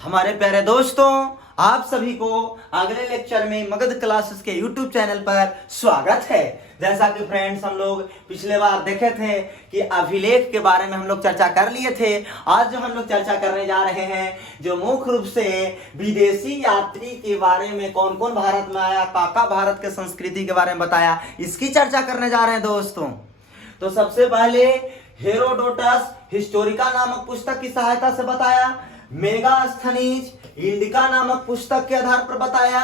हमारे प्यारे दोस्तों, आप सभी को अगले लेक्चर में मगध क्लासेस के YouTube चैनल पर स्वागत है। जैसा कि फ्रेंड्स हम लोग पिछले बार देखे थे कि अभिलेख के बारे में हम लोग चर्चा कर लिए थे। आज जो हम लोग चर्चा करने जा रहे हैं, जो मुख्य रूप से विदेशी यात्री के बारे में, कौन कौन भारत में आया, काका भारत के संस्कृति के बारे में बताया, इसकी चर्चा करने जा रहे हैं दोस्तों। तो सबसे पहले हेरोडोटस हिस्टोरिका नामक पुस्तक की सहायता से बताया, मेगास्थनीज इंडिका नामक पुस्तक के आधार पर बताया,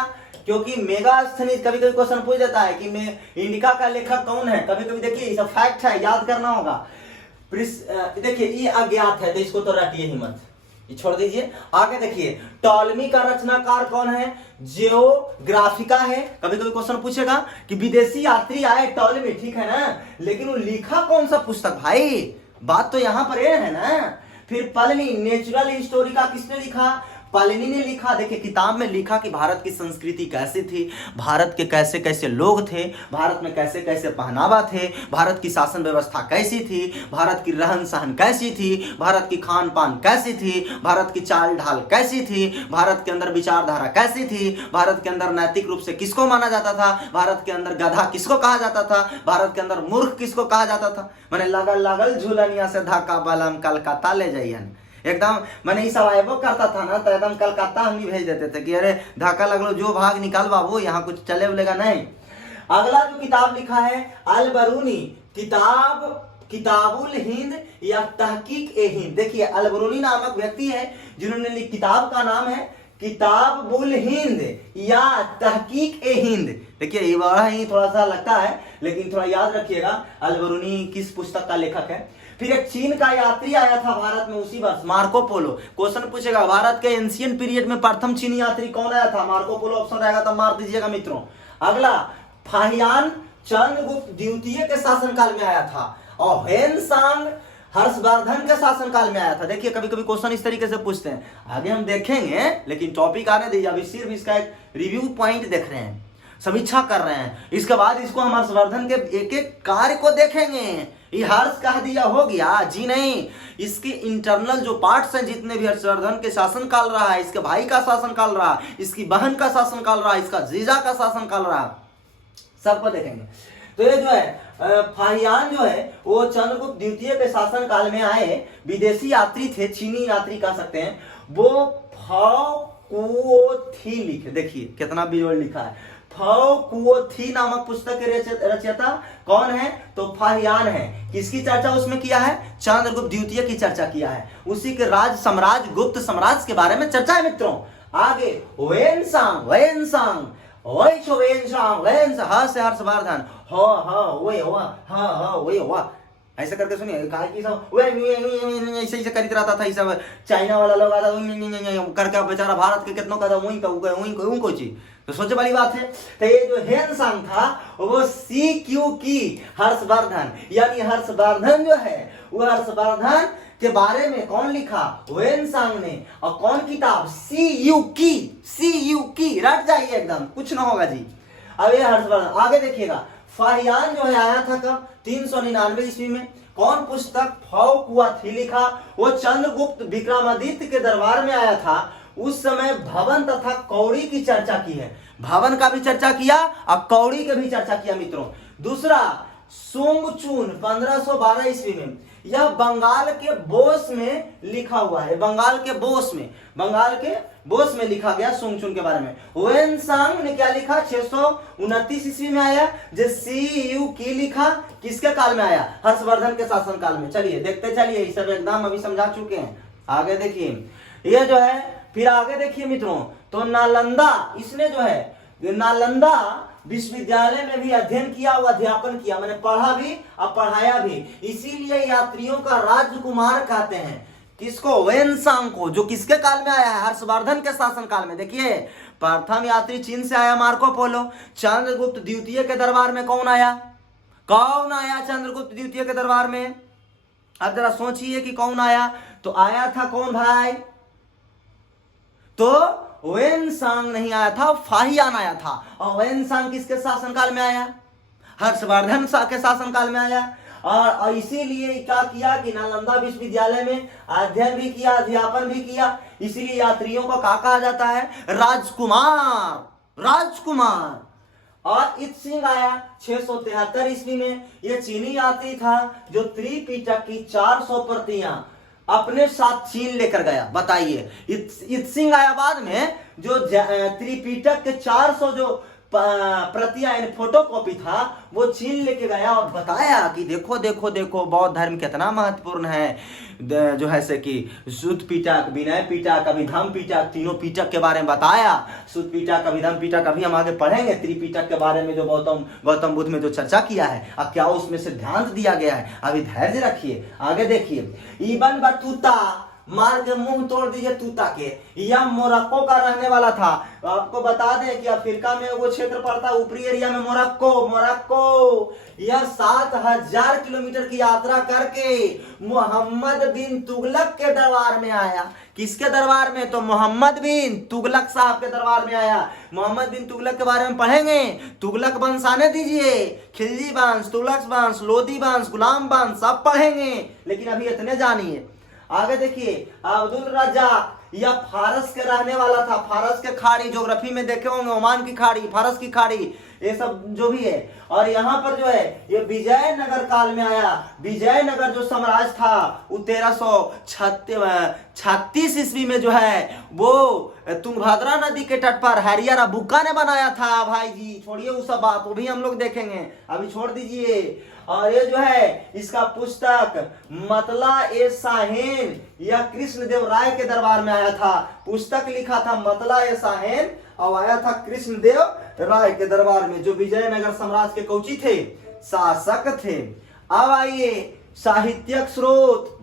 क्योंकि मेगास्थनीज कभी कभी क्वेश्चन पूछ देता है कि इंडिका का लेखक कौन है। कभी कभी देखिए ये सब फैक्ट है, याद करना होगा। देखिए ये अज्ञात है तो इसको तो रटिए ही मत, ये छोड़ दीजिए। आगे देखिए टॉलमी का रचनाकार कौन है, जियोग्राफिका है। कभी कभी क्वेश्चन पूछेगा कि विदेशी यात्री आए टॉलमी, ठीक है ना, लेकिन वो लिखा कौन सा पुस्तक भाई, बात तो यहां पर ये है ना। फिर प्लिनी नेचुरल हिस्टोरिका किसने लिखा, प्लिनी ने लिखा। देखिए किताब में लिखा कि भारत की संस्कृति कैसी थी, भारत के कैसे कैसे लोग थे, भारत में कैसे कैसे पहनावा थे, भारत की शासन व्यवस्था कैसी थी, भारत की रहन सहन कैसी थी, भारत की खान पान कैसी थी, भारत की चाल ढाल कैसी थी, भारत के अंदर विचारधारा कैसी थी, भारत के अंदर नैतिक रूप से किसको माना जाता था, भारत के अंदर गधा किसको कहा जाता था, भारत के अंदर मूर्ख किसको कहा जाता था। मैंने लागल लागल झूलनिया से धक्का बलम कलकत्ता ले जाइए एकदम। मैंने ये सब आयबो करता था ना तो एकदम कलकत्ता हम ही भेज देते थे कि अरे धक्का लगलो, जो भाग निकाल बाबू, यहाँ कुछ चले बोलेगा नहीं। अगला जो किताब लिखा है अल बरूनी, किताबुल हिंद या तहकीक ए हिंद। देखिए अल बरूनी नामक व्यक्ति है जिन्होंने किताब का नाम है किताबुल हिंद या तहकीक ए हिंद। देखिए ये बड़ा ही थोड़ा सा लगता है, लेकिन थोड़ा याद रखिएगा अल बरूनी किस पुस्तक का लेखक है। फिर एक चीन का यात्री आया था भारत में उसी वर्ष, मार्को पोलो। क्वेश्चन पूछेगा भारत के एंशियंट पीरियड में प्रथम चीनी यात्री कौन आया था, मार्को पोलो ऑप्शन रहेगा तो मार दीजिएगा मित्रों। अगला फाहियान चंद्रगुप्त द्वितीय के शासनकाल में आया था, और हेनसांग हर्षवर्धन के शासनकाल में आया था। देखिए कभी कभी क्वेश्चन इस तरीके से पूछते हैं, आगे हम देखेंगे, लेकिन टॉपिक आने दीजिए। अभी सिर्फ इसका एक रिव्यू पॉइंट देख रहे हैं, समीक्षा कर रहे हैं। इसके बाद इसको हम हर्षवर्धन के एक एक कार्य को देखेंगे। ये हर्ष कह दिया हो गया जी नहीं, इसके इंटरनल जो पार्ट्स हैं जितने भी हर्षवर्धन के शासनकाल रहा है, इसके भाई का शासनकाल रहा, इसकी बहन का शासनकाल रहा, इसका जीजा का शासनकाल रहा, सबको देखेंगे। तो ये जो है फाहियान जो है वो चंद्रगुप्त द्वितीय के शासनकाल में आए विदेशी यात्री थे, चीनी यात्री कह सकते हैं। वो फाओकुओथी लिखे, देखिए कितना बिजोड़ लिखा है। फाओकुओथी नामक पुस्तक के रचयिता कौन है, तो फाहियान है। किसकी चर्चा उसमें किया है, चंद्रगुप्त द्वितीय की चर्चा किया है। उसी के राज साम्राज्य गुप्त साम्राज्य के बारे में चर्चा है मित्रों। आगे वेनसांग से हर्षवर्धन ऐसे करके सुनिए, कहा कि सब ऐसे ऐसे करते रहता था। ये सब चाइना वाला लोग आता करके बेचारा भारत के कितनों का उनको चीज तो सोचे वाली बात है। तो ये जो हेनसांग था वो CQ की हर्षवर्धन, यानी हर्षवर्धन जो है वो हर्षवर्धन के बारे में कौन लिखा, वेनसांग ने। और कौन किताब, CU की रट जाइए एकदम, कुछ ना होगा जी। अब ये हर्षवर्धन आगे देखिएगा। फाहियान जो है आया था कब, 399 ईस्वी में। कौन पुस्तक, फाओकुओथी लिखा, वो चंद्रगुप्त विक्रमादित्य के दरबार में आया था। उस समय भवन तथा कौड़ी की चर्चा की है, भवन का भी चर्चा किया और कौड़ी के भी चर्चा किया मित्रों। दूसरा सुंगचुन 1512 ईस्वी में, यह बंगाल के बोस में लिखा हुआ है, बंगाल के बोस में लिखा गया सुंगचुन के बारे में। वेनसांग ने क्या लिखा, 629 ईस्वी में आया। जो CU की लिखा, किसके काल में आया, हर्षवर्धन के शासन काल में। चलिए देखते चलिए, इस सब एकदम अभी समझा चुके हैं। आगे देखिए ये जो है, फिर आगे देखिए मित्रों, तो नालंदा, इसने जो है नालंदा विश्वविद्यालय में भी अध्ययन किया, अध्यापन किया, मैंने पढ़ा भी और पढ़ाया भी। इसीलिए यात्रियों का राजकुमार कहते हैं किसको, वेनसांग को, जो किसके काल में आया है, हर्षवर्धन के शासन काल में। देखिए प्रथम यात्री चीन से आया मार्को पोलो। चंद्रगुप्त द्वितीय के दरबार में कौन आया चंद्रगुप्त द्वितीय के दरबार में, अब जरा सोचिए कि कौन आया। तो आया था कौन भाई, तो वेनसांग नहीं आया था, फाहियान आया था। और वेनसांग किसके शासनकाल में आया, हर्षवर्धन के शासनकाल में आया। और इसीलिए क्या किया कि नालंदा विश्वविद्यालय में अध्ययन भी किया, अध्यापन भी किया, इसीलिए यात्रियों को क्या कहा जाता है? राजकुमार, राजकुमार। और इत सिंह आया 673 ईस्वी में। यह चीनी यात्री था जो त्रिपिटक की 400 प्रतियां अपने साथ चीन लेकर गया। बताइए, इत सिंह आया बाद में, जो त्रिपिटक के 400 जो प्रतियां फोटो कॉपी था वो चीन लेके गया और बताया कि देखो देखो देखो बौद्ध धर्म कितना महत्वपूर्ण है। जो है से कि सुत पिटक, विनय पिटक, अभिधम पिटक, तीनों पिटक के बारे में बताया। सुत पिटक, अभिधम पिटक अभी हम आगे पढ़ेंगे। त्रिपिटक के बारे में जो गौतम बुद्ध में जो चर्चा किया है, अब क्या उसमें सिद्धांत दिया गया है। अभी धैर्य रखिए, आगे देखिए। इबन बतूता, मार के मुंह तोड़ दीजिए तूता के। यह मोरक्को का रहने वाला था। आपको बता दें कि अफ्रीका में वो क्षेत्र पड़ता है, ऊपरी एरिया में मोरक्को। यह 7000 किलोमीटर की यात्रा करके मोहम्मद बिन तुगलक के दरबार में आया। किसके दरबार में? तो मोहम्मद बिन तुगलक साहब के दरबार में आया। मोहम्मद बिन तुगलक के बारे में पढ़ेंगे। तुगलक वंश आने दीजिए, खिलजी वंश, तुगलक वंश, लोदी वंश, गुलाम वंश सब पढ़ेंगे, लेकिन अभी इतने जानिए। आगे देखिए, अब्दुल रज्जाक, यह फारस के रहने वाला था। फारस के खाड़ी, ज्योग्राफी में देखे होंगे, ओमान की खाड़ी, फारस की खाड़ी, ये सब जो भी है। और यहाँ पर जो है ये विजयनगर काल में आया। विजयनगर जो साम्राज्य था वो 1336 ईस्वी में जो है वो तुंगभद्रा नदी के तट पर हरियाणा बुक्का ने बनाया था। भाई जी छोड़िए वो सब बात, वो भी हम लोग देखेंगे, अभी छोड़ दीजिए। और ये जो है इसका पुस्तक मतला ए साहेन, यह कृष्णदेव राय के दरबार में आया था। पुस्तक लिखा था मतला ए साहेन और आया था कृष्णदेव राय के दरबार में, जो विजयनगर साम्राज्य के कौची थे? शासक थे। अब आइए साहित्यिक स्रोत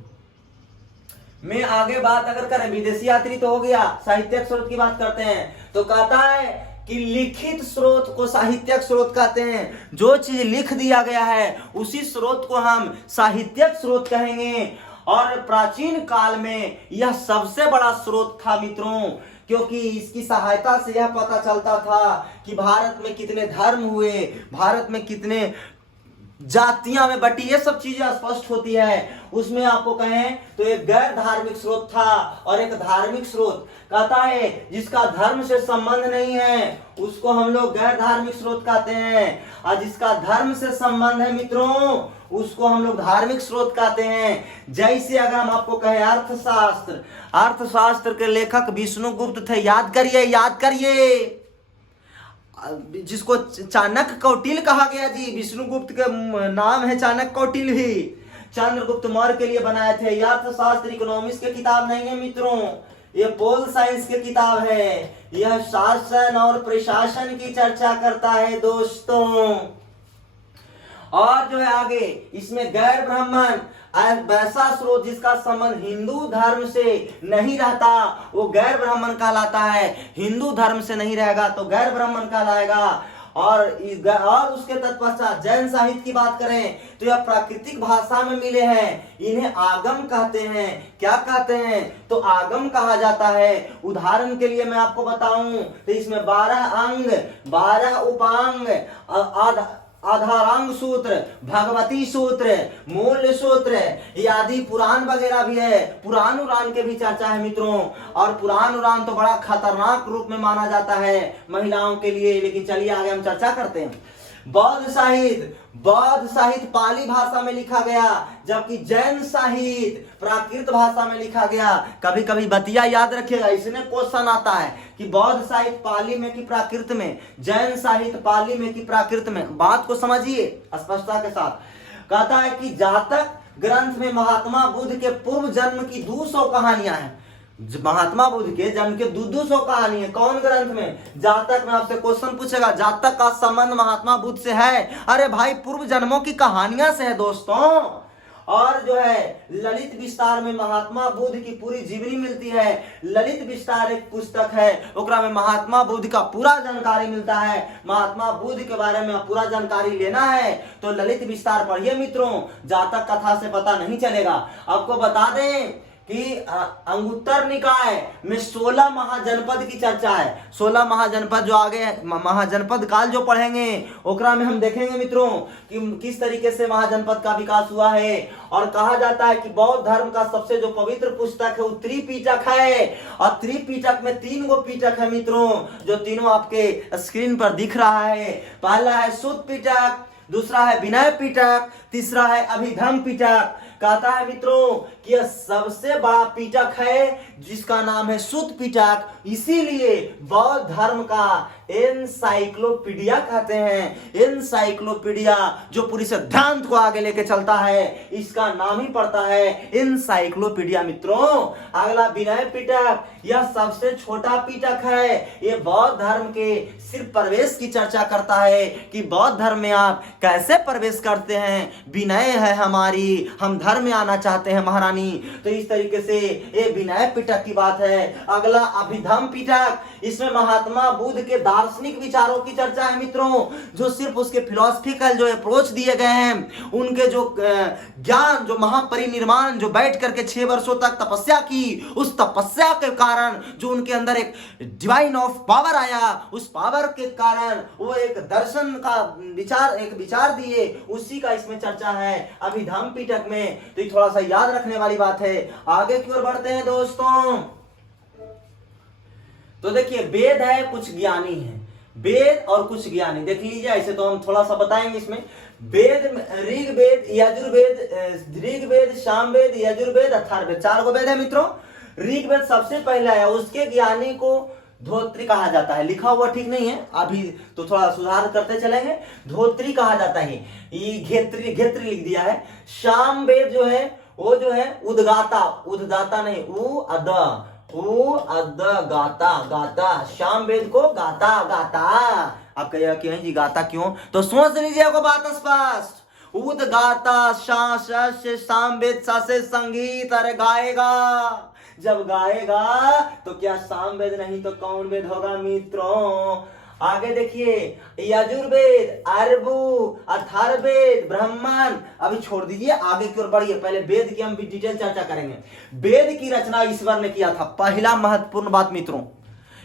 में आगे बात अगर करें, विदेशी यात्री तो हो गया, साहित्यिक स्रोत की बात करते हैं तो कहता है कि लिखित स्रोत को साहित्यिक स्रोत कहते हैं। जो चीज लिख दिया गया है उसी स्रोत को हम साहित्यिक स्रोत कहेंगे। और प्राचीन काल में यह सबसे बड़ा स्रोत था मित्रों, क्योंकि इसकी सहायता से यह पता चलता था कि भारत में कितने धर्म हुए, भारत में कितने जातियां में बटी, ये सब चीजें स्पष्ट होती है। उसमें आपको कहें तो एक गैर धार्मिक स्रोत था और एक धार्मिक स्रोत। कहता है जिसका धर्म से संबंध नहीं है उसको हम लोग गैर धार्मिक स्रोत कहते हैं, और जिसका धर्म से संबंध है मित्रों उसको हम लोग धार्मिक स्रोत कहते हैं। जैसे अगर हम आपको कहें अर्थशास्त्र, अर्थशास्त्र के लेखक विष्णुगुप्त थे। याद करिए, याद करिए, जिसको चाणक्य कौटिल्य कहा गया जी। विष्णुगुप्त का नाम है चाणक्य कौटिल्य भी। चंद्रगुप्त मौर्य के लिए बनाए थे। यह अर्थशास्त्र इकोनॉमिक्स की किताब नहीं है मित्रों, ये पोल साइंस की किताब है। यह शासन और प्रशासन की चर्चा करता है दोस्तों। और जो है आगे इसमें गैर ब्राह्मण वैसा स्रोत जिसका संबंध हिंदू धर्म से नहीं रहता वो गैर ब्राह्मण कहलाता है। हिंदू धर्म से नहीं रहेगा तो गैर ब्राह्मण कहलाएगा। और उसके तत्पश्चात जैन साहित्य की बात करें तो यह प्राकृतिक भाषा में मिले हैं। इन्हें आगम कहते हैं। क्या कहते हैं? तो आगम कहा जाता है। उदाहरण के लिए मैं आपको बताऊं तो इसमें 12 अंग, 12 उपांग, आधारांग सूत्र, भगवती सूत्र, मूल सूत्र आदि पुराण वगैरह भी है। पुराण उरान के भी चर्चा है मित्रों। और पुराण उरान तो बड़ा खतरनाक रूप में माना जाता है महिलाओं के लिए, लेकिन चलिए आगे हम चर्चा करते हैं। बौद्ध साहित्य पाली भाषा में लिखा गया, जबकि जैन साहित्य प्राकृत भाषा में लिखा गया। कभी कभी बतिया याद रखिएगा, इसमें क्वेश्चन आता है कि बौद्ध साहित्य पाली में कि प्राकृत में, जैन साहित्य पाली में कि प्राकृत में। बात को समझिए स्पष्टता के साथ। कहता है कि जातक ग्रंथ में महात्मा बुद्ध के पूर्व जन्म की 200 कहानियां हैं। महात्मा बुद्ध के जन्म के 200 कहानी है। कौन ग्रंथ में? जातक में। आपसे क्वेश्चन पूछेगा जातक का संबंध महात्मा बुद्ध से है? अरे भाई पूर्व जन्मों की कहानियां से है दोस्तों। और जो है ललित विस्तार में महात्मा बुद्ध की पूरी जीवनी मिलती है। ललित विस्तार एक पुस्तक है, ओकरा में महात्मा बुद्ध का पूरा जानकारी मिलता है। महात्मा बुद्ध के बारे में पूरा जानकारी लेना है तो ललित विस्तार पढ़िए मित्रों, जातक कथा से पता नहीं चलेगा। आपको बता दें कि अंगुत्तर निकाय में 16 महाजनपद की चर्चा है। 16 महाजनपद जो आगे महाजनपद काल जो पढ़ेंगे ओकरा में हम देखेंगे मित्रों कि किस तरीके से महाजनपद का विकास हुआ है। और कहा जाता है कि बौद्ध धर्म का सबसे जो पवित्र पुस्तक है वो त्रिपिटक है। और त्रिपिटक में 3 गो पिटक है मित्रों, जो तीनों आपके स्क्रीन पर दिख रहा है। पहला है सुत्त पिटक, दूसरा है विनय पिटक, तीसरा है अभिधम्म पिटक। कहता है मित्रों कि यह सबसे बड़ा पिटक है जिसका नाम है सुत्त पिटक, इसीलिए बौद्ध धर्म का एनसाइक्लोपीडिया कहते हैं। एनसाइक्लोपीडिया जो पूरी सिद्धांत को आगे लेके चलता है, इसका नाम ही पड़ता है एनसाइक्लोपीडिया मित्रों। अगला विनय पिटक, यह सबसे छोटा पिटक है। ये बौद्ध धर्म के सिर्फ प्रवेश की चर्चा करता है कि बौद्ध धर्म में आप कैसे प्रवेश करते हैं, विनय है हमारी, हम धर्म में आना चाहते हैं महारानी। तो इस तरीके से ये विनय पिटक की बात है। अगला अभिधम्म पिटक, इसमें महात्मा बुद्ध के दार्शनिक विचारों की चर्चा है मित्रों, जो सिर्फ उसके फिलोसफिकल जो अप्रोच दिए गए हैं, उनके जो ज्ञान, जो महापरिनिर्वाण, जो बैठ करके 6 वर्षों तक तपस्या की, उस तपस्या के कारण जो उनके अंदर एक डिवाइन ऑफ पावर आया, उस पावर के कारण वो एक दर्शन का विचार दिए, उसी का इसमें चर्चा है अभिधम्म पिटक में। तो ये थोड़ा सा याद रखने वाली बात है। आगे की ओर बढ़ते हैं दोस्तों। तो देखिए वेद है, कुछ ज्ञानी है, वेद और कुछ ज्ञानी देख लीजिए। ऐसे तो हम थोड़ा सा बताएंगे इसमें। वेद, ऋग्वेद, यजुर्वेद, ऋग्वेद, सामवेद, यजुर्वेद, अथर्ववेद, 4 गो वेद है मित्रों। ऋग्वेद सबसे पहला है, उसके ज्ञानी को धोत्री कहा जाता है। लिखा हुआ ठीक नहीं है, अभी तो थोड़ा सुधार करते चलेंगे। धोत्री कहा जाता है, ये घेत्री लिख दिया है। सामवेद जो है वो जो है उद्गाता, उद्गाता नहीं, गाता, सामवेद को गाता। आप कहिए क्यों जी गाता क्यों, तो सोच लीजिए को बात स्पष्ट। उद्गाता सामवेद से संगीत, अरे गाएगा, जब गाएगा तो क्या सामवेद नहीं तो कौन वेद होगा मित्रों। आगे देखिए यजुर्वेद, अरबु, अथर्ववेद, ब्राह्मण। अभी छोड़ दीजिए, आगे की ओर बढ़िए। पहले वेद की हम भी डिटेल चर्चा करेंगे। वेद की रचना ईश्वर ने किया था, पहला महत्वपूर्ण बात मित्रों।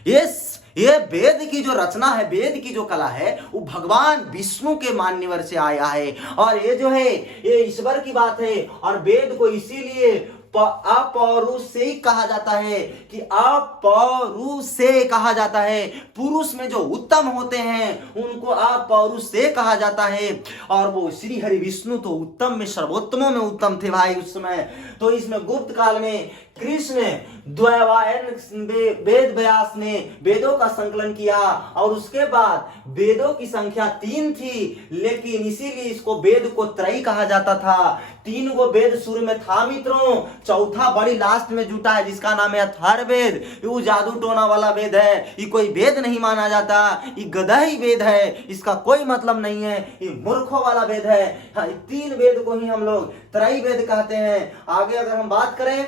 ये वेद की जो रचना है, वेद की जो कला है, वो भगवान विष्णु के मान्यवर से आया है। और ये जो है ये ईश्वर की बात है। और वेद को इसीलिए अपौरुषेय कहा जाता है कि अपौरुषेय कहा जाता है। पुरुष में जो उत्तम होते हैं उनको अपौरुषेय कहा जाता है। और वो श्री हरि विष्णु तो उत्तम में सर्वोत्तमों में उत्तम थे भाई उस समय। तो इसमें गुप्त काल में कृष्ण द्वैवायन वेद व्यास ने वेदों का संकलन किया। और उसके बाद वेदों की संख्या 3 थी, लेकिन इसीलिए इसको वेद को त्रयी कहा जाता था। 3 गो वेद शुरू में था मित्रों, चौथा बड़ी लास्ट में जुटा है जिसका नाम है अथर्ववेद। ये जादू टोना वाला वेद है, ये कोई वेद नहीं माना जाता, ये गधा ही वेद है, इसका कोई मतलब नहीं है, ये मूर्खों वाला वेद है। हाँ, 3 वेद को ही हम लोग त्रयी वेद कहते हैं। आगे अगर हम बात करें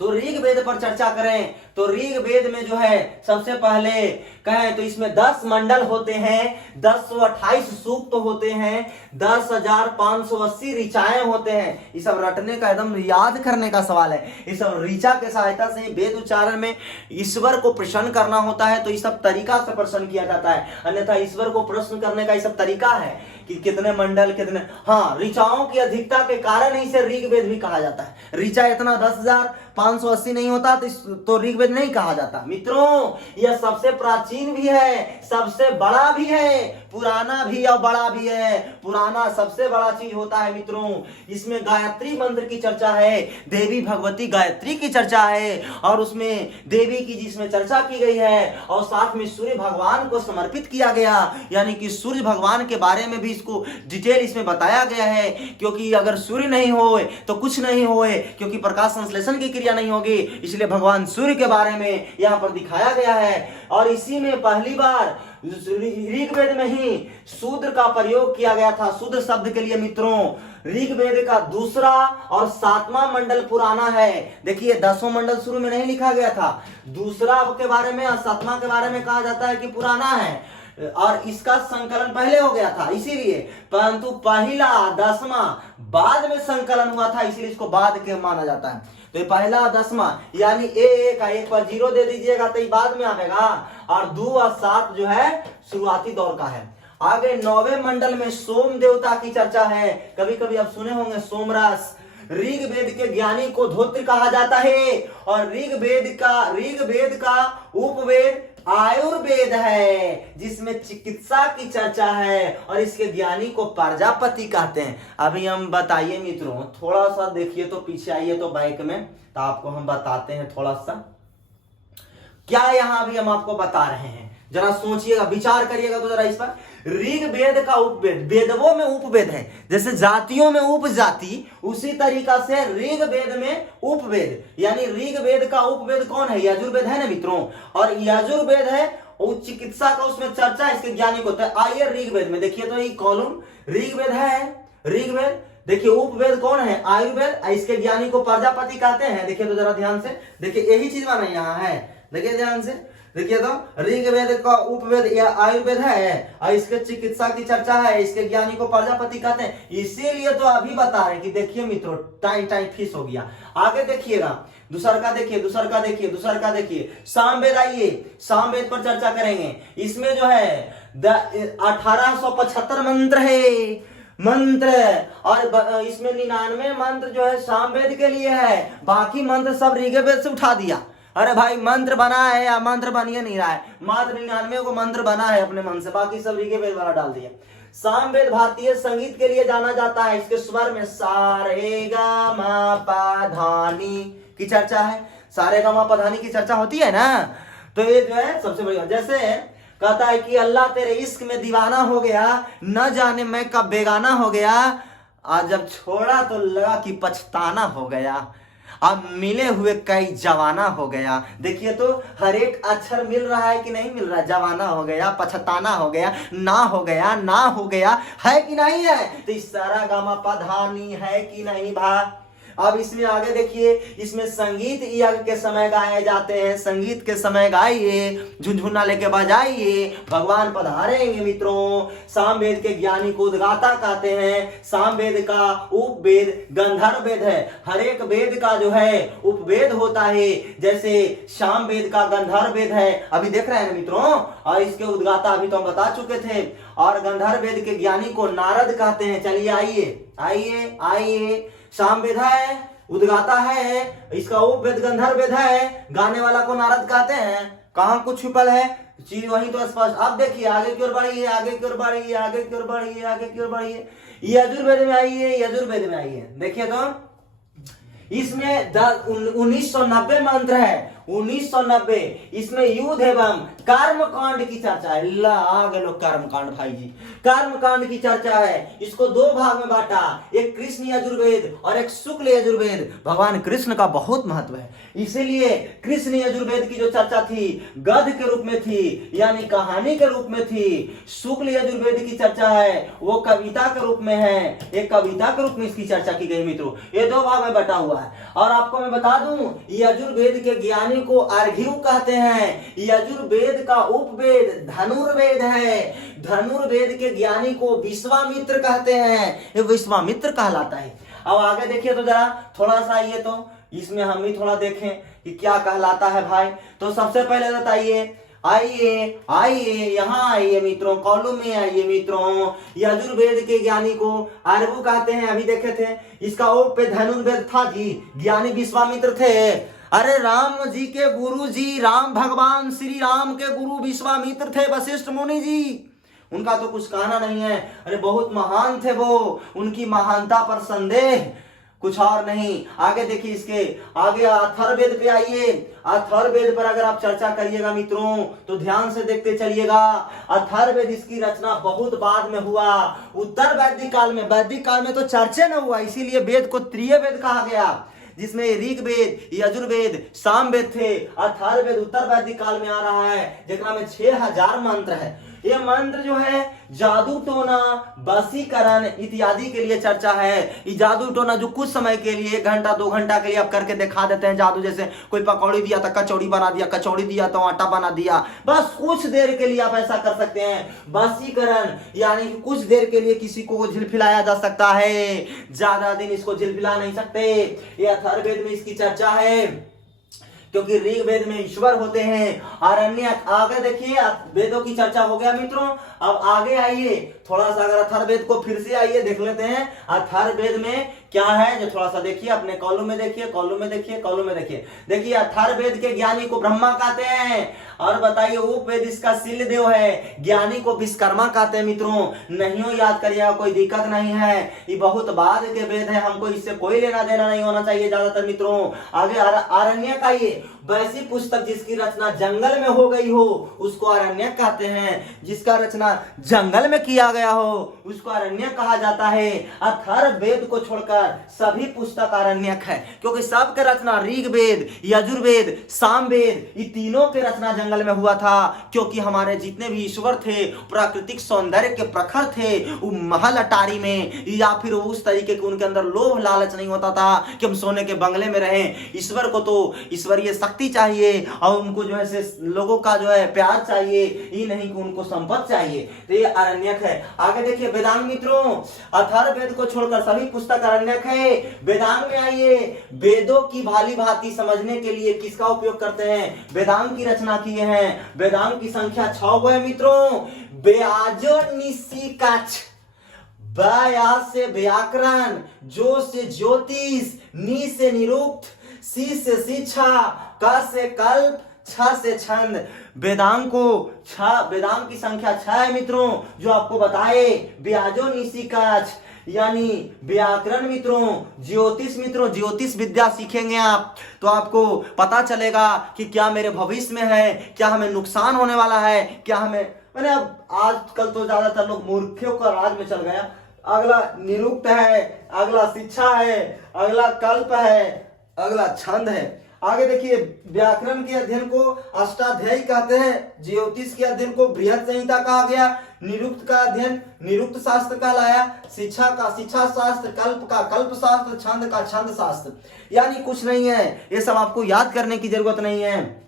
तो ऋग्वेद पर चर्चा करें तो ऋग्वेद में जो है सबसे पहले कहें तो इसमें 10 मंडल होते हैं, 1028 सूक्त होते हैं, 10,580 ऋचाएं होते हैं। ये सब रटने का एकदम याद करने का सवाल है। ये सब ऋचा के सहायता से वेद उच्चारण में ईश्वर को प्रसन्न करना होता है, तो ये सब तरीका से प्रसन्न किया जाता है। अन्यथा ईश्वर को प्रश्न करने का ये सब तरीका है कि कितने मंडल कितने। हाँ, ऋचाओं की अधिकता के कारण ही इसे ऋग्वेद भी कहा जाता है। ऋचा इतना 10,580 नहीं होता तो ऋग्वेद नहीं कहा जाता मित्रों। यह सबसे प्राचीन भी है, सबसे बड़ा भी है, पुराना भी और बड़ा भी है। पुराना सबसे बड़ा चीज होता है मित्रों। इसमें गायत्री मंत्र की चर्चा है, देवी भगवती गायत्री की चर्चा है, और उसमें देवी की जिसमें चर्चा की गई है, और साथ में सूर्य भगवान को समर्पित किया गया, यानी कि सूर्य भगवान के बारे में भी इसको डिटेल इसमें बताया गया है। क्योंकि अगर सूर्य नहीं होए तो कुछ नहीं होए, क्योंकि प्रकाश संश्लेषण की क्रिया नहीं होगी, इसलिए भगवान सूर्य के बारे में यहाँ पर दिखाया गया है। और इसी में पहली बार ऋग्वेद में ही शूद्र का प्रयोग किया गया था। शूद्र शब्द के लिए मित्रों ऋग्वेद का 2रा और 7वां मंडल पुराना है। देखिए 10वां मंडल शुरू में नहीं लिखा गया था, 2रा के बारे में और 7वां के बारे में कहा जाता है कि पुराना है, और इसका संकलन पहले हो गया था इसीलिए। परंतु पहला 10वां बाद में संकलन हुआ था, इसीलिए इसको बाद के माना जाता है। तो ये पहला और 10वां यानी ए का एक पर 0 दे दीजिएगा तो ये बाद में आएगा, और 2 और 7 जो है शुरुआती दौर का है। आगे 9वें मंडल में सोम देवता की चर्चा है। कभी कभी आप सुने होंगे सोमरस। ऋग्वेद के ज्ञानी को धोत्र कहा जाता है, और ऋग्वेद का उपवेद आयुर्वेद है जिसमें चिकित्सा की चर्चा है, और इसके ज्ञानी को प्रजापति कहते हैं। अभी हम बताइए मित्रों, थोड़ा सा देखिए तो पीछे आइए तो बाइक में, तो आपको हम बताते हैं थोड़ा सा क्या यहाँ अभी हम आपको बता रहे हैं। जरा सोचिएगा, विचार करिएगा तो जरा इस पर। ऋग्वेद का उपवेद, वेदों में उपवेद है, जैसे जातियों में उपजाति, उसी तरीका से ऋग्वेद में उपवेद, यानी ऋग्वेद का उपवेद कौन है? यजुर्वेद है ना मित्रों, और यजुर्वेद है वो चिकित्सा का, उसमें चर्चा इसके ज्ञानी को होता है। आइए ऋग्वेद में देखिए तो ये कॉलम ऋग्वेद है, ऋग्वेद देखिए, उपवेद कौन है? आयुर्वेद, इसके ज्ञानी को प्रजापति कहते हैं। देखिए तो जरा ध्यान से देखिए, यही चीज माना यहाँ है, देखिए ध्यान से देखिए तो ऋग्वेद का उपवेद या आयुर्वेद है, और इसके चिकित्सा की चर्चा है, इसके ज्ञानी को प्रजापति कहते हैं। इसीलिए तो अभी बता रहे हैं कि देखिए मित्रों, टाइम फिक्स हो गया। आगे देखिएगा, दूसर का देखिए सामवेद। आइए सामवेद पर चर्चा करेंगे। इसमें जो है 1875 मंत्र है, और इसमें 99 मंत्र जो है सामवेद के लिए है, बाकी मंत्र सब ऋग्वेद से उठा दिया। अरे भाई मंत्र बना है या मंत्र बनिए नहीं रहा है, मात्र 99 को मंत्र बना है अपने मन से, बाकी सब ऋग्वेद वाला डाल दिया। सामवेद भारतीय संगीत के लिए जाना जाता है। इसके स्वर में सा रे गा मा पा धा नी की चर्चा है। सा रे गा मा पा धा नी की चर्चा होती है ना, तो ये जो है सबसे बड़ी। जैसे कहता है कि अल्लाह तेरे इश्क में दीवाना हो गया, न जाने मैं कब बेगाना हो गया, आज जब छोड़ा तो लगा कि पछताना हो गया, अब मिले हुए कई जवाना हो गया। देखिए तो हर एक अक्षर मिल रहा है कि नहीं मिल रहा है? जवाना हो गया, पछताना हो गया, ना हो गया है कि नहीं है? तो इस सारा गामा पधानी है कि नहीं भा? अब इसमें आगे देखिए, इसमें संगीत यज्ञ के समय गाए जाते हैं। संगीत के समय गाइए, झुनझुना लेके बजाइए, भगवान पधारेंगे मित्रों। सामवेद के ज्ञानी को उद्गाता कहते हैं। सामवेद का उपवेद गंधर्व वेद है। हर एक वेद का जो है उपवेद होता है, जैसे सामवेद का गंधर्व वेद है, अभी देख रहे हैं मित्रों, और इसके उद्गाता अभी तो हम बता चुके थे। और गंधर्व वेद के ज्ञानी को नारद कहते हैं। चलिए आइए सामवेद है, उद्गाता है, इसका उपवेद गंधर्व वेद है, गाने वाला को नारद कहते हैं। कहां कुछ छुपल है चीज वही तो स्पष्ट। अब देखिए आगे की ओर बढ़िए, यजुर्वेद में आइए देखिए तो इसमें 1990 मंत्र है। 1990 इसमें युद्ध एवं कर्म कांड की चर्चा है। कर्म कांड भाई जी, कर्म कांड की चर्चा है। इसको दो भाग में बांटा, एक कृष्ण यजुर्वेद और एक शुक्ल यजुर्वेद। भगवान कृष्ण का बहुत महत्व है, इसीलिए कृष्ण यजुर्वेद की जो चर्चा थी गद्य के रूप में थी, यानी कहानी के रूप में थी। शुक्ल यजुर्वेद की चर्चा है वो कविता के रूप में है, एक कविता के रूप में इसकी चर्चा की गई मित्रों। ये दो भाग में बटा हुआ है। और आपको मैं बता दूं, यजुर्वेद के ज्ञानी को अर्घ्यु कहते हैं। यजुर्वेद का उपवेद धनुर्वेद है। धनुर्वेद के ज्ञानी को विश्वामित्र कहते हैं, ये विश्वामित्र कहलाता है। अब आगे देखिए तो जरा थोड़ा सा, ये तो इसमें हम भी थोड़ा देखें कि क्या कहलाता है भाई। तो सबसे पहले बताइए, आइए यहाँ आइए मित्रों, कॉलम में आइए मित्रों। यजुर्वेद के ज्ञानी को अर्घ्यु कहते हैं, अभी देखे थे। इसका उपवेद धनुर्वेद था जी, ज्ञानी विश्वामित्र थे। अरे राम जी के गुरु जी, राम भगवान श्री राम के गुरु विश्वामित्र थे, वशिष्ठ मुनि जी। उनका तो कुछ कहना नहीं है, अरे बहुत महान थे वो, उनकी महानता पर संदेह कुछ और नहीं। आगे देखिए, इसके आगे अथर्ववेद पे आइए। अथर्ववेद पर अगर आप चर्चा करिएगा मित्रों तो ध्यान से देखते चलिएगा। अथर्ववेद इसकी रचना बहुत बाद में हुआ, उत्तर वैदिक काल में। वैदिक काल में तो चर्चा न हुआ, इसीलिए वेद को त्रिय वेद कहा गया, जिसमें ऋग्वेद, यजुर्वेद, सामवेद थे। अथर्ववेद उत्तर वैदिक काल में आ रहा है, जिसमें 6000 मंत्र है। ये मंत्र जो है जादू टोना, वशीकरण इत्यादि के लिए चर्चा है। ये जादू टोना जो कुछ समय के लिए 1 घंटा 2 घंटा के लिए आप करके दिखा देते हैं जादू, जैसे कोई पकौड़ी दिया तो कचौड़ी बना दिया, कचौड़ी दिया तो आटा बना दिया, बस कुछ देर के लिए आप ऐसा कर सकते हैं। वशीकरण यानी कि कुछ देर के लिए किसी को झिलफिलाया जा सकता है, ज्यादा दिन इसको झिलफिला नहीं सकते। ये अथर्ववेद में इसकी चर्चा है, क्योंकि ऋग्वेद में ईश्वर होते हैं। आरण्यक, आगे देखिए वेदों की चर्चा हो गया मित्रों। अब आगे आइए थोड़ा सा, अगर अथर्ववेद को फिर से आइए देख लेते हैं अथर्ववेद में क्या है, जो थोड़ा सा देखिए अपने कॉलम में देखिए, कॉलम में देखिए, कॉलम में देखिए। देखिए अथर्ववेद के ज्ञानी को ब्रह्मा कहते हैं, और बताइए उपवेद इसका शिल्य देव है, ज्ञानी को विश्वकर्मा कहते हैं। मित्रों नहीं हो याद करिएगा, कोई दिक्कत नहीं है, ये बहुत बाद के वेद है, हमको इससे कोई लेना देना नहीं होना चाहिए ज्यादातर। मित्रों आगे आरण्यक आइए, वैसी पुस्तक जिसकी रचना जंगल में हो गई हो उसको आरण्यक कहते हैं, जिसका रचना जंगल में किया गया हो उसको आरण्यक कहा जाता है। अथर्ववेद को छोड़कर सभी पुस्तक आरण्यक है, क्योंकि सबके रचना ऋग्वेद, यजुर्वेद, सामवेद, ये तीनों के रचना जंगल में हुआ था। क्योंकि हमारे जितने भी ईश्वर थे प्राकृतिक सौंदर्य के प्रखर थे, वो महल अटारी में या फिर उस तरीके के उनके अंदर लोभ लालच नहीं होता था कि हम सोने के बंगले में रहें। ईश्वर को तो ईश्वरीय शक्ति चाहिए, और उनको जो है लोगों का जो है प्यार चाहिए, ये नहीं कि उनको संपत्ति चाहिए। तो ये आरण्यक है। आगे देखिए वेदांग मित्रों, अथर्ववेद को छोड़कर सभी पुस्तक आरण्यक है। वेदांग में आइए, वेदों की भाली भांति समझने के लिए किसका उपयोग करते हैं, वेदांग की रचना किए हैं। वेदांग की संख्या 6 है मित्रों। ब्याजो निशिकाच, व्या से व्याकरण, जो से ज्योतिष, नी से निरुक्त, सी से शिक्षा, क से कल्प, छ से छंद। वेदांग की संख्या 6 है मित्रों, जो आपको बताए। ब्याजो निशिकाच यानी व्याकरण मित्रों, ज्योतिष मित्रों, ज्योतिष विद्या सीखेंगे आप तो आपको पता चलेगा कि क्या मेरे भविष्य में है, क्या हमें नुकसान होने वाला है, क्या हमें, मैंने अब आजकल तो ज्यादातर लोग मूर्खों का राज में चल गया। अगला निरुक्त है, अगला शिक्षा है, अगला कल्प है, अगला छंद है। आगे देखिए व्याकरण के अध्ययन को अष्टाध्यायी कहते हैं, ज्योतिष के अध्ययन को बृहत संहिता कहा गया, निरुक्त का अध्ययन निरुक्त शास्त्र कहलाया, शिक्षा का शिक्षा शास्त्र, कल्प का कल्प शास्त्र, छंद का छंद शास्त्र। यानी कुछ नहीं है, ये सब आपको याद करने की जरूरत नहीं है।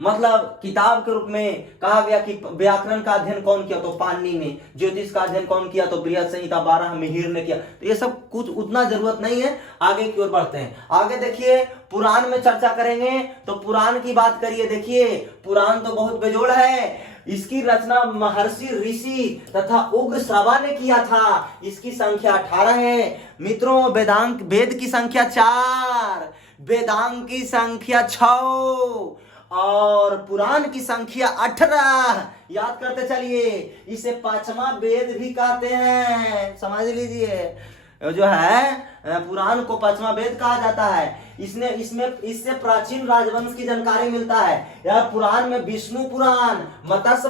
मतलब किताब के रूप में कहा गया कि व्याकरण का अध्ययन कौन किया तो पाणिनि ने, ज्योतिष का अध्ययन कौन किया तो बृहत संहिता 12 मिहिर ने किया। तो ये सब कुछ उतना जरूरत नहीं है। आगे की ओर बढ़ते हैं। आगे देखिए पुराण में चर्चा करेंगे तो पुराण की बात करिए। देखिए पुराण तो बहुत बेजोड़ है, इसकी रचना महर्षि ऋषि तथा उग्र श्रवा ने किया था। इसकी संख्या 18 है मित्रों। वेदांग वेद की संख्या 4, वेदांग की संख्या 6 और पुराण की संख्या 18। याद करते चलिए, इसे 5वां वेद भी कहते हैं, समझ लीजिए। जो है पुराण को 5वां वेद कहा जाता है। इससे प्राचीन राजवंश की जानकारी मिलता है। यह पुराण में विष्णु पुराण, मत्स्य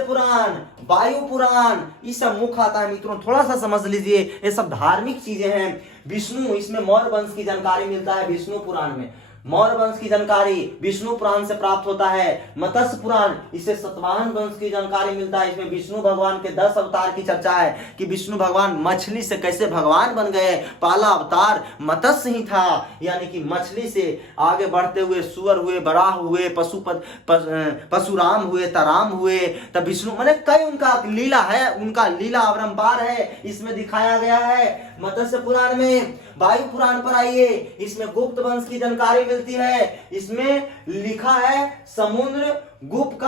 पुराण, वायु पुराण, ये सब मुख्य आता है मित्रों। थोड़ा सा समझ लीजिए, ये सब धार्मिक चीजें हैं। विष्णु, इसमें मौर्य वंश की जानकारी मिलता है विष्णु पुराण में। मौर्य वंश की जानकारी विष्णु पुराण से प्राप्त होता है। मत्स्य पुराण, इसे सातवाहन वंश की जानकारी मिलता है। इसमें विष्णु भगवान के 10 अवतार की चर्चा है कि विष्णु भगवान मछली से कैसे भगवान बन गए। पहला अवतार मत्स्य ही था, यानी कि मछली से आगे बढ़ते हुए सुअर हुए, बराह हुए, परशुराम हुए, तराम हुए, तब विष्णु, मैंने कई उनका लीला है, उनका लीला अपरंपार है, इसमें दिखाया गया है मत्स्य पुराण में। वायु पुराण पर आइए, इसमें गुप्त वंश की जानकारी मिलती है। इसमें लिखा है समुद्र गुप्त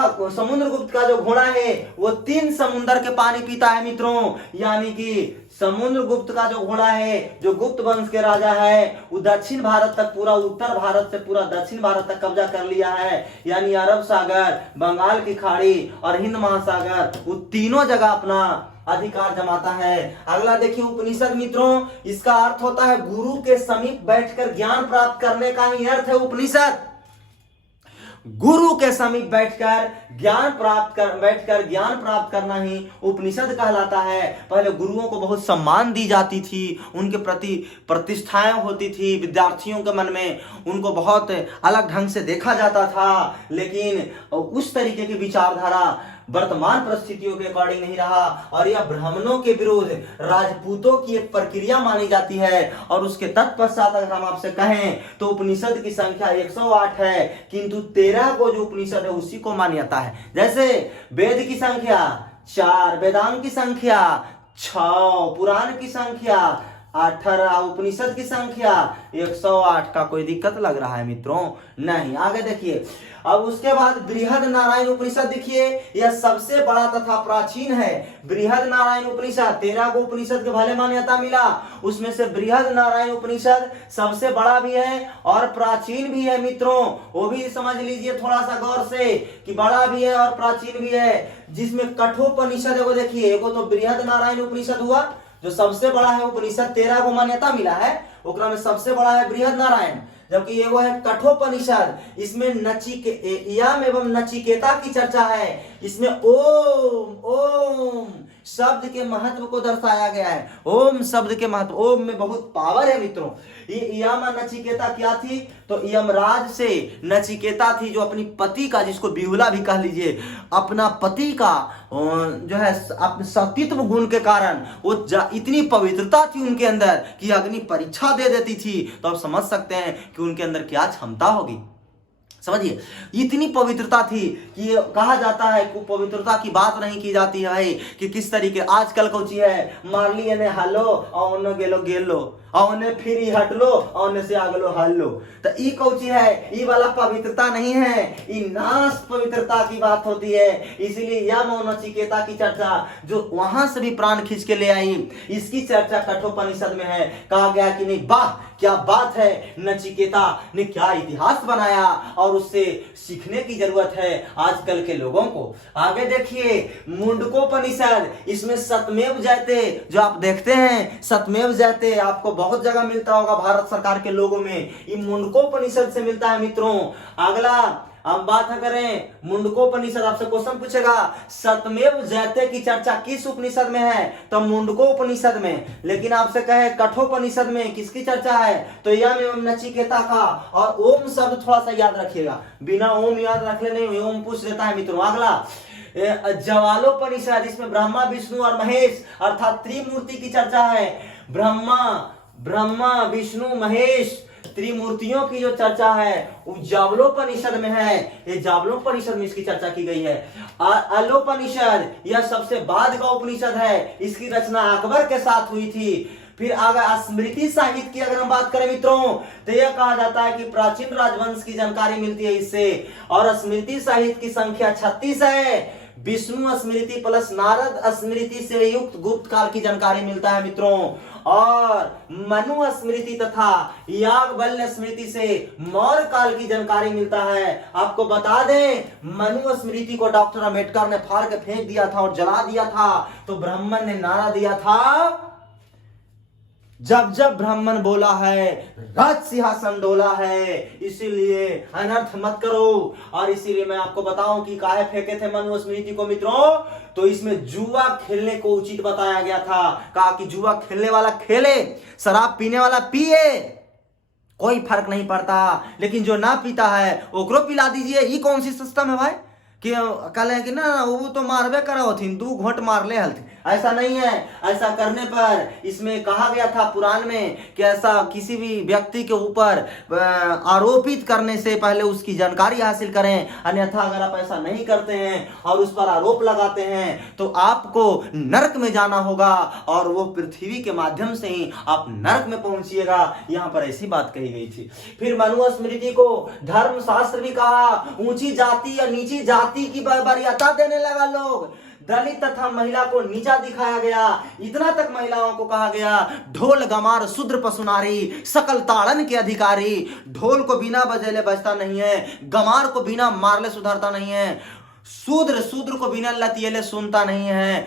का जो घोड़ा है वो 3 समुंदर के पानी पीता है मित्रों। यानी कि समुद्र गुप्त का जो घोड़ा है, जो गुप्त वंश के राजा है, वो दक्षिण भारत तक, पूरा उत्तर भारत से पूरा दक्षिण भारत तक कब्जा कर लिया है। यानी अरब सागर, बंगाल की खाड़ी और हिंद महासागर, वो तीनों जगह अपना अधिकार जमाता है। अगला देखिए उपनिषद मित्रों, इसका अर्थ होता है गुरु के समीप बैठकर ज्ञान प्राप्त करने का ही अर्थ है उपनिषद। गुरु के समीप बैठकर ज्ञान प्राप्त करना ही उपनिषद कहलाता है। पहले गुरुओं को बहुत सम्मान दी जाती थी, उनके प्रति प्रतिष्ठाएं होती थी, विद्यार्थियों के मन में उनको बहुत अलग ढंग से देखा जाता था। लेकिन उस तरीके की विचारधारा वर्तमान परिस्थितियों के अकॉर्डिंग नहीं रहा और यह ब्राह्मणों के विरुद्ध राजपूतों की एक प्रक्रिया मानी जाती है। और उसके तत्पश्चात अगर हम आपसे कहें तो उपनिषद की संख्या 108 है, किंतु 13 को जो उपनिषद है उसी को मान्यता है। जैसे वेद की संख्या 4, वेदांग की संख्या 6, पुराण की संख्या 18, उपनिषद की संख्या 108। का कोई दिक्कत लग रहा है मित्रों? नहीं। आगे देखिए, अब उसके बाद बृहद नारायण उपनिषद देखिए, यह सबसे बड़ा तथा प्राचीन है। बृहद नारायण उपनिषद 13 को उपनिषद के भले मान्यता मिला, उसमें से बृहद नारायण उपनिषद सबसे बड़ा भी है और प्राचीन भी है मित्रों। वो भी समझ लीजिए थोड़ा सा गौर से कि बड़ा भी है और प्राचीन भी है। जिसमें कठोपनिषद को देखिए, एगो तो बृहद नारायण उपनिषद हुआ जो सबसे बड़ा है, उपनिषद 13 को मान्यता मिला है, ओकरा में सबसे बड़ा है बृहद नारायण। जबकि ये वो है कठोपनिषद, इसमें यम एवं नचिकेता की चर्चा है। इसमें ओम ओम शब्द के महत्व को दर्शाया गया है। ओम शब्द के महत्व, ओम में बहुत पावर है मित्रों। ये यम नचिकेता क्या थी? तो यमराज से नचिकेता थी जो अपनी पति का, जिसको बिहुला भी कह लीजिए, अपना पति का जो है अपने सतीत्व गुण के कारण वो इतनी पवित्रता थी उनके अंदर कि अग्नि परीक्षा दे देती थी। तो आप समझ सकते हैं कि उनके अंदर क्या क्षमता होगी। समझिए, इतनी पवित्रता थी कि कहा जाता है कि पवित्रता की बात नहीं की जाती है भाई कि किस तरीके आजकल को चीज है, मार लिए ने हालो और उन्हें गेलो और उन्हें फिर ही हट लो और उन्हें से आगलो हल लो। तो ई कौची है, ई वाला पवित्रता नहीं है, ई नाश पवित्रता की बात होती है। इसीलिए यम और नचिकेता की चर्चा जो वहां से भी प्राण खींच के ले आई, इसकी चर्चा कठोपनिषद में है। कहा गया कि नहीं, वाह क्या बात है, नचिकेता ने क्या इतिहास बनाया और उससे सीखने की जरूरत है आजकल के लोगों को। आगे देखिए मुंडकोपनिषद, इसमें सतमेव जयते जो आप देखते हैं, सतमेव जयते आपको बहुत जगह मिलता होगा भारत सरकार के लोगों में, ये मुंडकोपनिषद से मिलता है मित्रों। अगला अब बात करें मुंडकोपनिषद, आपसे क्वेश्चन पूछेगा सतमेव जयते की चर्चा किस उपनिषद में है? तो मुंडकोपनिषद में। लेकिन आपसे कहे कठोपनिषद में किसकी चर्चा है? तो यम एवं नचिकेता का। और ओम शब्द थोड़ा सा याद रखिएगा, बिना ओम याद रखले नहीं, ओम पूछ देता है मित्रों। अगला ज्वालोपनिषद, इसमें ब्रह्मा विष्णु और महेश अर्थात त्रिमूर्ति की चर्चा है। ब्रह्मा विष्णु महेश त्रिमूर्तियों की जो चर्चा है वो जावलोपनिषद में है। ये जावलोपनिषद में इसकी चर्चा की गई है। अलोपनिषद यह सबसे बाद का उपनिषद है, इसकी रचना अकबर के साथ हुई थी। फिर आगे स्मृति साहित्य की अगर हम बात करें मित्रों, तो यह कहा जाता है कि प्राचीन राजवंश की जानकारी मिलती है इससे। और स्मृति साहित्य की संख्या 36 है। विष्णु स्मृति प्लस नारद स्मृति से युक्त गुप्त काल की जानकारी मिलता है मित्रों। और मनु स्मृति तथा याज्ञवल्क्य स्मृति से मौर्य काल की जानकारी मिलता है। आपको बता दें, मनु स्मृति को डॉक्टर अंबेडकर ने फाड़ के फेंक दिया था और जला दिया था, तो ब्राह्मण ने नारा दिया था, जब जब ब्राह्मण बोला है राज सिंहासन डोला है। इसीलिए अनर्थ मत करो। और इसीलिए मैं आपको बताऊं कि काहे फेंके थे मनु स्मृति को मित्रों, तो इसमें जुआ खेलने को उचित बताया गया था। कहा कि जुआ खेलने वाला खेले, शराब पीने वाला पिए, कोई फर्क नहीं पड़ता, लेकिन जो ना पीता है ओकरो पिला दीजिए। ये कौन सी सिस्टम है भाई कि कल कि ना वो तो मारबे करा होथिन, 2 घोट मार ले हलथिन? ऐसा नहीं है। ऐसा करने पर इसमें कहा गया था पुराण में कि ऐसा किसी भी व्यक्ति के ऊपर आरोपित करने से पहले उसकी जानकारी हासिल करें, अन्यथा अगर आप ऐसा नहीं करते हैं और उस पर आरोप लगाते हैं तो आपको नरक में जाना होगा और वो पृथ्वी के माध्यम से ही आप नरक में पहुंचिएगा। यहाँ पर ऐसी बात कही गई थी। फिर मनुस्मृति को धर्म शास्त्र भी कहा। ऊंची जाति या नीची जाति की वरीयता देने लगा लोग। दलित तथा महिला को नीचा दिखाया गया। इतना तक महिलाओं को कहा गया ढोल गमार शूद्र पशुनारी सकल ताड़न के अधिकारी। ढोल को बिना बजेले बजता नहीं है, गमार को बिना मारले सुधरता नहीं है, शूद्र को बिना लतियेले सुनता नहीं है,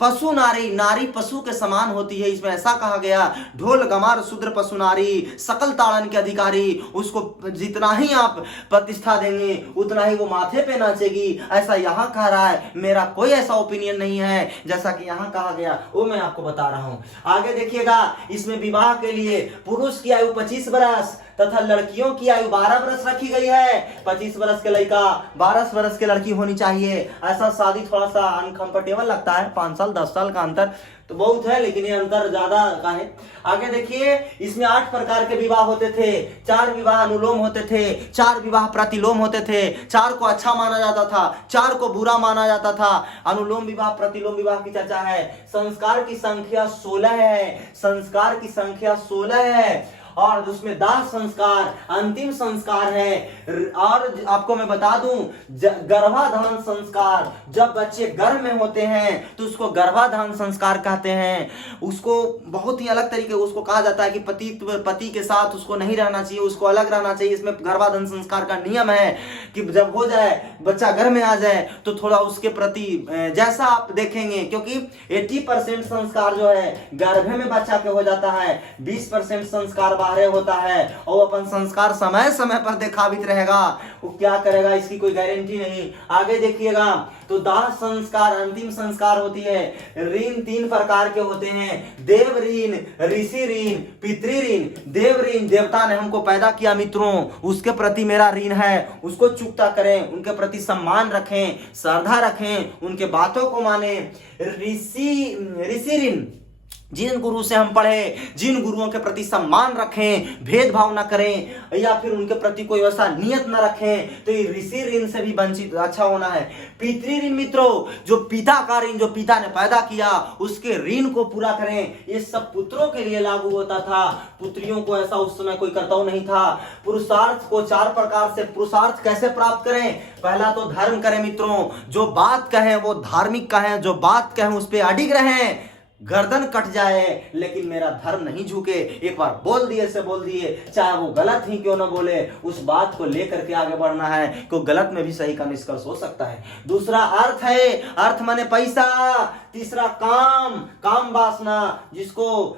पशु नारी, नारी पशु के समान होती है, इसमें ऐसा कहा गया। ढोल गमार शूद्र पशु नारी, सकल ताड़न के अधिकारी, उसको जितना ही आप प्रतिष्ठा देंगे उतना ही वो माथे पे नाचेगी, ऐसा यहाँ कह रहा है। मेरा कोई ऐसा ओपिनियन नहीं है जैसा कि यहाँ कहा गया, वो मैं आपको बता रहा हूँ। आगे देखिएगा, इसमें विवाह के लिए पुरुष की आयु 25 वर्ष तथा लड़कियों की आयु 12 वर्ष रखी गई है। 25 वर्ष के लड़का, 12 वर्ष की लड़की होनी चाहिए। ऐसा शादी थोड़ा सा अनकंफर्टेबल लगता है, 5 साल 10 साल का अंतर तो बहुत है, लेकिन ये अंतर ज्यादा का है। आगे देखिए, इसमें 8 प्रकार के विवाह होते थे। 4 विवाह अनुलोम होते थे, 4 विवाह प्रतिलोम होते थे। 4 को अच्छा माना जाता था, 4 को बुरा माना जाता था। अनुलोम विवाह प्रतिलोम विवाह की चर्चा है। संस्कार की संख्या 16 है, संस्कार की संख्या 16 है, और उसमें दाह संस्कार अंतिम संस्कार है। और आपको मैं बता दूं, गर्भाधान संस्कार, जब बच्चे गर्भ में होते हैं तो उसको गर्भाधान संस्कार कहते हैं। उसको बहुत ही अलग तरीके उसको कहा जाता है कि पति के साथ उसको नहीं रहना चाहिए, उसको अलग रहना चाहिए। इसमें गर्भाधान संस्कार का नियम है कि जब हो जाए, बच्चा घर में आ जाए तो थोड़ा उसके प्रति जैसा आप देखेंगे, क्योंकि 80% संस्कार जो है गर्भ में बच्चा के हो जाता है, 20% संस्कार बाहर होता है, और अपन संस्कार समय समय पर दिखावित रहेगा, वो क्या करेगा इसकी कोई गारंटी नहीं। आगे देखिएगा, तो दाह संस्कार अंतिम संस्कार होती है। ऋण 3 प्रकार के होते हैं, देव ऋण, ऋषि ऋण, पितृ ऋण। देव ऋण, देवता ने हमको पैदा किया मित्रों, उसके प्रति मेरा ऋण है, उसको चुकता करें, उनके प्रति सम्मान रखें, श्रद्धा रखें, उनके बातों को माने। ऋषि ऋण, जिन गुरु से हम पढ़े, जिन गुरुओं के प्रति सम्मान रखें, भेदभाव न करें, या फिर उनके प्रति कोई वैसा नियत न रखें, तो ये ऋषि ऋण से भी वंचित अच्छा होना है। पितृ ऋण मित्रों, जो पिता का ऋण, जो पिता ने पैदा किया उसके ऋण को पूरा करें। ये सब पुत्रों के लिए लागू होता था, पुत्रियों को ऐसा उस समय कोई कर्तव्य नहीं था। पुरुषार्थ को 4 प्रकार से पुरुषार्थ कैसे प्राप्त करें? पहला तो धर्म करें मित्रों, जो बात कहें वो धार्मिक कहें, जो बात कहें उस पर अडिग रहें, गर्दन कट जाए लेकिन मेरा धर्म नहीं झुके। एक बार बोल दिए से बोल दिए, चाहे वो गलत ही क्यों ना बोले, उस बात को लेकर के आगे बढ़ना है, क्योंकि गलत में भी सही का निष्कर्ष हो सकता है। दूसरा अर्थ है, अर्थ माने पैसा। तीसरा काम, काम वासना, जिसको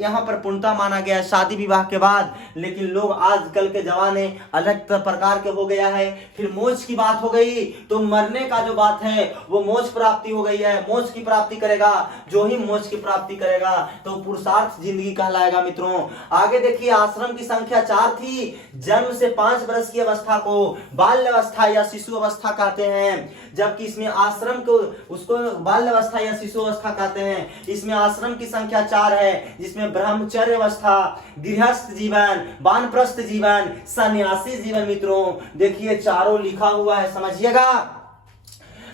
यहाँ पर पूर्णता माना गया शादी विवाह के बाद, लेकिन लोग आजकल के जमाने अलग प्रकार के हो गया है। फिर मोक्ष की बात हो गई, तो मरने का जो बात है वो मोक्ष प्राप्ति हो गई है। मोक्ष की प्राप्ति करेगा, जो ही मोक्ष की प्राप्ति करेगा तो पुरुषार्थ जिंदगी कहलाएगा मित्रों। आगे देखिए, आश्रम की संख्या 4 थी। जन्म से 5 वर्ष की अवस्था को बाल्य अवस्था या शिशु अवस्था कहते हैं, जबकि इसमें आश्रम को उसको बाल्य अवस्था या शिशु अवस्था कहते हैं। इसमें आश्रम की संख्या 4 है, जिसमें ब्रह्मचर्य अवस्था, गृहस्थ जीवन, वानप्रस्थ जीवन, सन्यासी जीवन। मित्रों देखिए, चारों लिखा हुआ है, समझिएगा।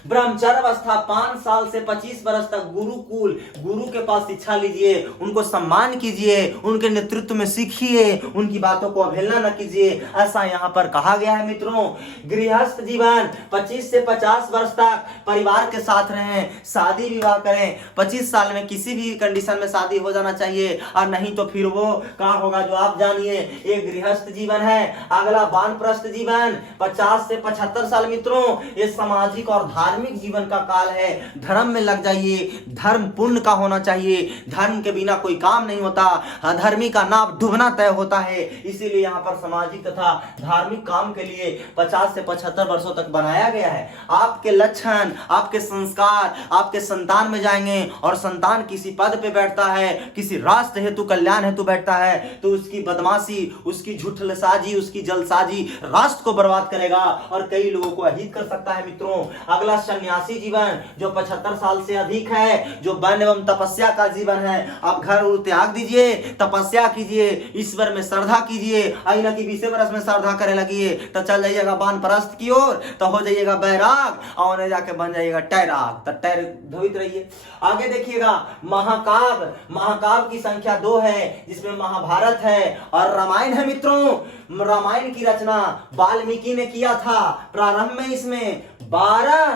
ब्रह्मचर्य अवस्था 5 साल से 25 वर्ष तक गुरुकुल, गुरु के पास शिक्षा लीजिए, उनको सम्मान कीजिए, उनके नेतृत्व में सीखिए, उनकी बातों को अवहेलना न कीजिए, ऐसा यहाँ पर कहा गया है मित्रों। गृहस्थ जीवन 25 से 50 वर्ष तक परिवार के साथ रहें, शादी विवाह करें। 25 साल में किसी भी कंडीशन में शादी हो जाना चाहिए, और नहीं तो फिर वो क्या होगा जो आप जानिए। ये गृहस्थ जीवन है। अगला वानप्रस्थ जीवन 50 से 75 साल मित्रों, ये सामाजिक और धार्मिक जीवन का काल है। धर्म में लग जाइए, धर्म पुण्य का होना चाहिए, धर्म के बिना कोई काम नहीं होता, अधर्मी का नाव डूबना तय होता है। इसीलिए यहाँ पर सामाजिक तथा धार्मिक काम के लिए 50 से 75 वर्षों तक बनाया गया है। आपके लक्षण, आपके संस्कार आपके संतान में जाएंगे, और संतान किसी पद पे बैठता है, किसी राष्ट्र हेतु कल्याण हेतु बैठता है, तो उसकी बदमाशी, उसकी झूठलसाजी, उसकी जलसाजी राष्ट्र को बर्बाद करेगा और कई लोगों को अहित कर सकता है मित्रों। अगला सन्यासी जीवन जो 75 साल से अधिक है, जो वन एवं तपस्या का जीवन है। आप घर त्याग दीजिए, तपस्या कीजिए, ईश्वर में श्रद्धा कीजिए। आईना की 20 वर्ष में श्रद्धा करे लगिए तो चल जाइएगा वानप्रस्थ की ओर, तो हो जाइएगा बैराग, और जाके बन जाइएगा टैराग, तो टैर धोइत रहिए। आगे देखिएगा, महाकाव्य, महाकाव्य की संख्या 2 है, जिसमें महाभारत है और रामायण है मित्रों। रामायण की रचना वाल्मीकि ने किया था। प्रारंभ में इसमें 12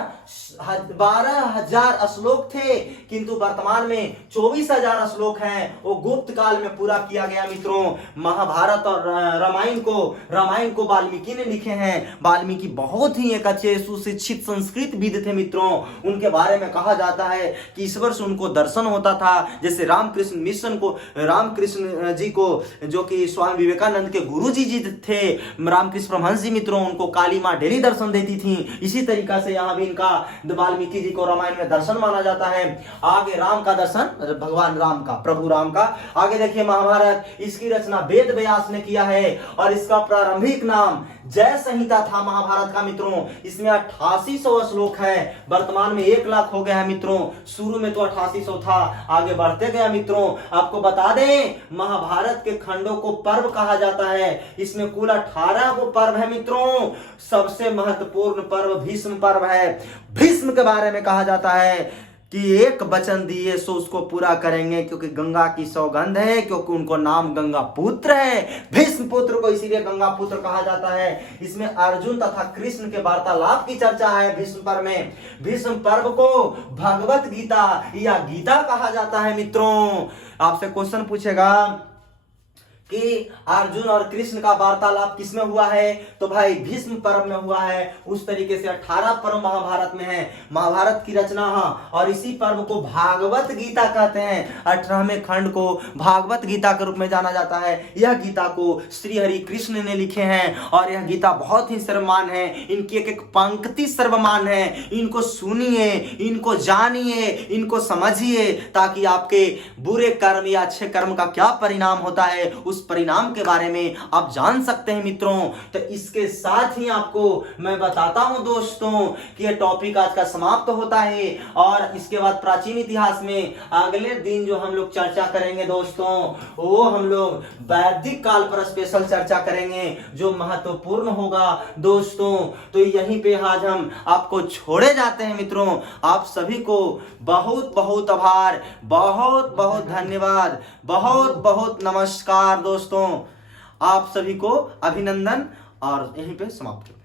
12,000 श्लोक थे, किंतु वर्तमान में 24,000 श्लोक हैं। वो गुप्त काल में पूरा किया गया मित्रों। महाभारत और रामायण को वाल्मीकि ने लिखे हैं। वाल्मीकि बहुत ही एक अच्छे सुशिक्षित संस्कृतविद थे मित्रों। उनके बारे में कहा जाता है कि ईश्वर से उनको दर्शन होता था। जैसे रामकृष्ण जी को, जो कि स्वामी विवेकानंद के गुरु जी थे, रामकृष्ण परमहंस जी मित्रों, उनको काली माँ डेली दर्शन देती थी। इसी तरीका से यहाँ भी इनका वाल्मीकि जी को रामायण में दर्शन माना जाता है। आगे राम का दर्शन, भगवान राम का, प्रभु राम का। आगे देखिए महाभारत, इसकी रचना वेद व्यास ने किया है और इसका प्रारंभिक नाम जय संहिता था महाभारत का मित्रों। इसमें 8800 श्लोक है। वर्तमान में 1 लाख हो गया है मित्रों। शुरू में तो 8800 था, आगे बढ़ते गया मित्रों। आपको बता दें, महाभारत के खंडों को पर्व कहा जाता है। इसमें कुल 18 को पर्व है मित्रों। सबसे महत्वपूर्ण पर्व भीष्म पर्व है। भीष्म के बारे में कहा जाता है कि एक वचन दिए सो उसको पूरा करेंगे, क्योंकि गंगा की सौगंध है, क्योंकि उनको नाम गंगा पुत्र है। भीष्म पुत्र को इसीलिए गंगा पुत्र कहा जाता है। इसमें अर्जुन तथा कृष्ण के वार्तालाप की चर्चा है भीष्म पर्व में। भीष्म पर्व को भगवत गीता या गीता कहा जाता है मित्रों। आपसे क्वेश्चन पूछेगा कि अर्जुन और कृष्ण का वार्तालाप किसमें हुआ है, तो भाई भीष्म पर्व में हुआ है। उस तरीके से 18 पर्व महाभारत में है। महाभारत की रचना और इसी पर्व को भागवत गीता कहते हैं। 18वें खंड को भागवत गीता के रूप में जाना जाता है। यह गीता को श्री हरि कृष्ण ने लिखे हैं और यह गीता बहुत ही सर्वमान है। इनकी एक एक पंक्ति सर्वमान है। इनको सुनिए, इनको जानिए, इनको समझिए, ताकि आपके बुरे कर्म या अच्छे कर्म का क्या परिणाम होता है, उस परिणाम के बारे में आप जान सकते हैं मित्रों। तो इसके साथ ही आपको मैं बताता हूं दोस्तों कि यह टॉपिक आज का समाप्त होता है। और इसके बाद प्राचीन इतिहास में अगले दिन जो हम लोग चर्चा करेंगे दोस्तों, वो हम लोग वैदिक काल पर स्पेशल चर्चा करेंगे, जो महत्वपूर्ण होगा दोस्तों। तो यहीं पे आज हम आपको छोड़े जाते हैं मित्रों। आप सभी को बहुत बहुत आभार, बहुत बहुत धन्यवाद, बहुत बहुत नमस्कार दोस्तों। आप सभी को अभिनंदन और यहीं पे समाप्त।